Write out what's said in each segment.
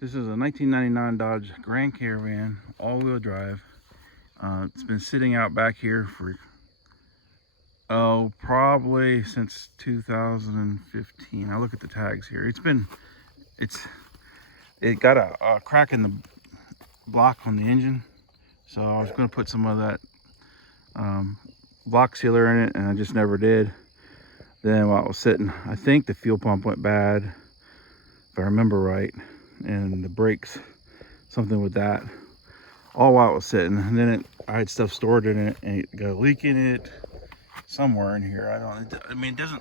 This is a 1999 Dodge Grand Caravan, all-wheel drive. It's been sitting out back here for, probably since 2015. I look at the tags here. It got a crack in the block on the engine. So I was going to put some of that block sealer in it, and I just never did. Then while it was sitting, I think the fuel pump went bad, if I remember right, and the brakes, something with that, all while it was sitting. And then I had stuff stored in it, and it got a leak in it somewhere in here. I mean, it doesn't,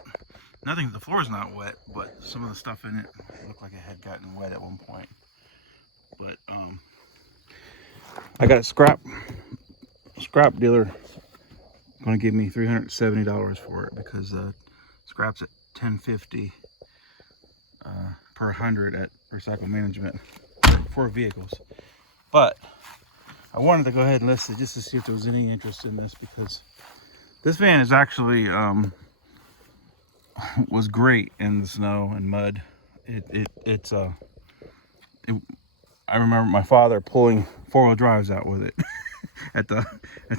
nothing, the floor is not wet, but some of the stuff in it looked like it had gotten wet at one point. But I got a scrap dealer going to give me $370 for it, because scrap's at $10.50 per 100 at Recycle Management for vehicles. But I wanted to go ahead and list it just to see if there was any interest in this, because this van is actually was great in the snow and mud. I remember my father pulling four-wheel drives out with it at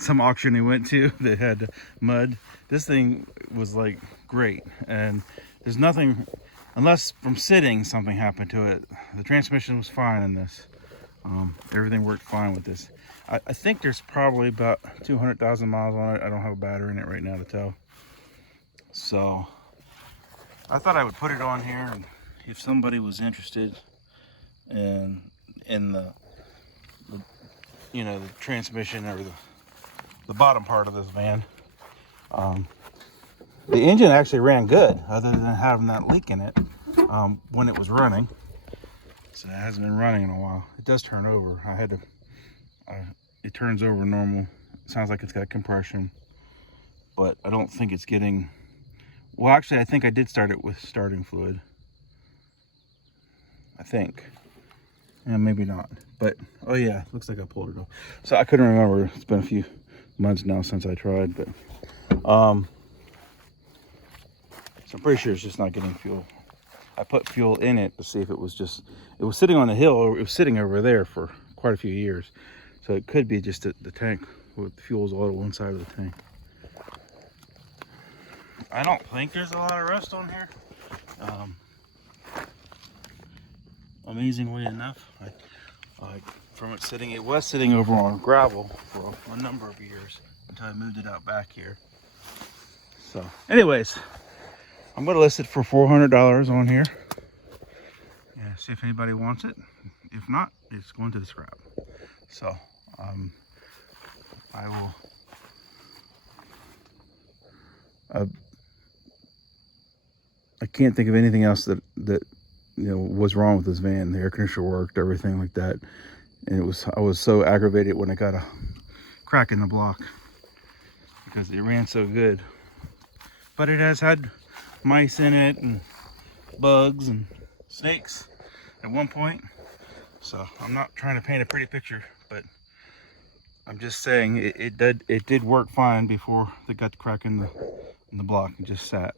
some auction he went to that had mud. This thing was like great, and there's nothing, unless from sitting something happened to it. The transmission was fine in this. Everything worked fine with this. I think there's probably about 200,000 miles on it. I don't have a battery in it right now to tell. So I thought I would put it on here, and if somebody was interested in the you know, the transmission or the bottom part of this van. The engine actually ran good, other than having that leak in it when it was running. So it hasn't been running in a while. It does turn over. I had to, it turns over normal. It sounds like it's got compression, but I don't think it's getting, well, actually I think I did start it with starting fluid. I think. And maybe not, but oh yeah, looks like I pulled it off. So I couldn't remember. It's been a few months now since I tried, but so I'm pretty sure it's just not getting fuel. I put fuel in it to see if it was just, it was sitting on the hill, or it was sitting over there for quite a few years. So it could be just the tank with the fuel's all on one side of the tank. I don't think there's a lot of rust on here. Amazingly enough, from it sitting, it was sitting over on gravel for a number of years until I moved it out back here. So anyways, I'm going to list it for $400 on here. Yeah, see if anybody wants it. If not, it's going to the scrap. So I will I can't think of anything else that you know was wrong with this van. The air conditioner worked, everything like that, and I was so aggravated when it got a crack in the block because it ran so good. But it has had mice in it and bugs and snakes at one point, so I'm not trying to paint a pretty picture, but I'm just saying it did work fine before they got the crack in the block and just sat.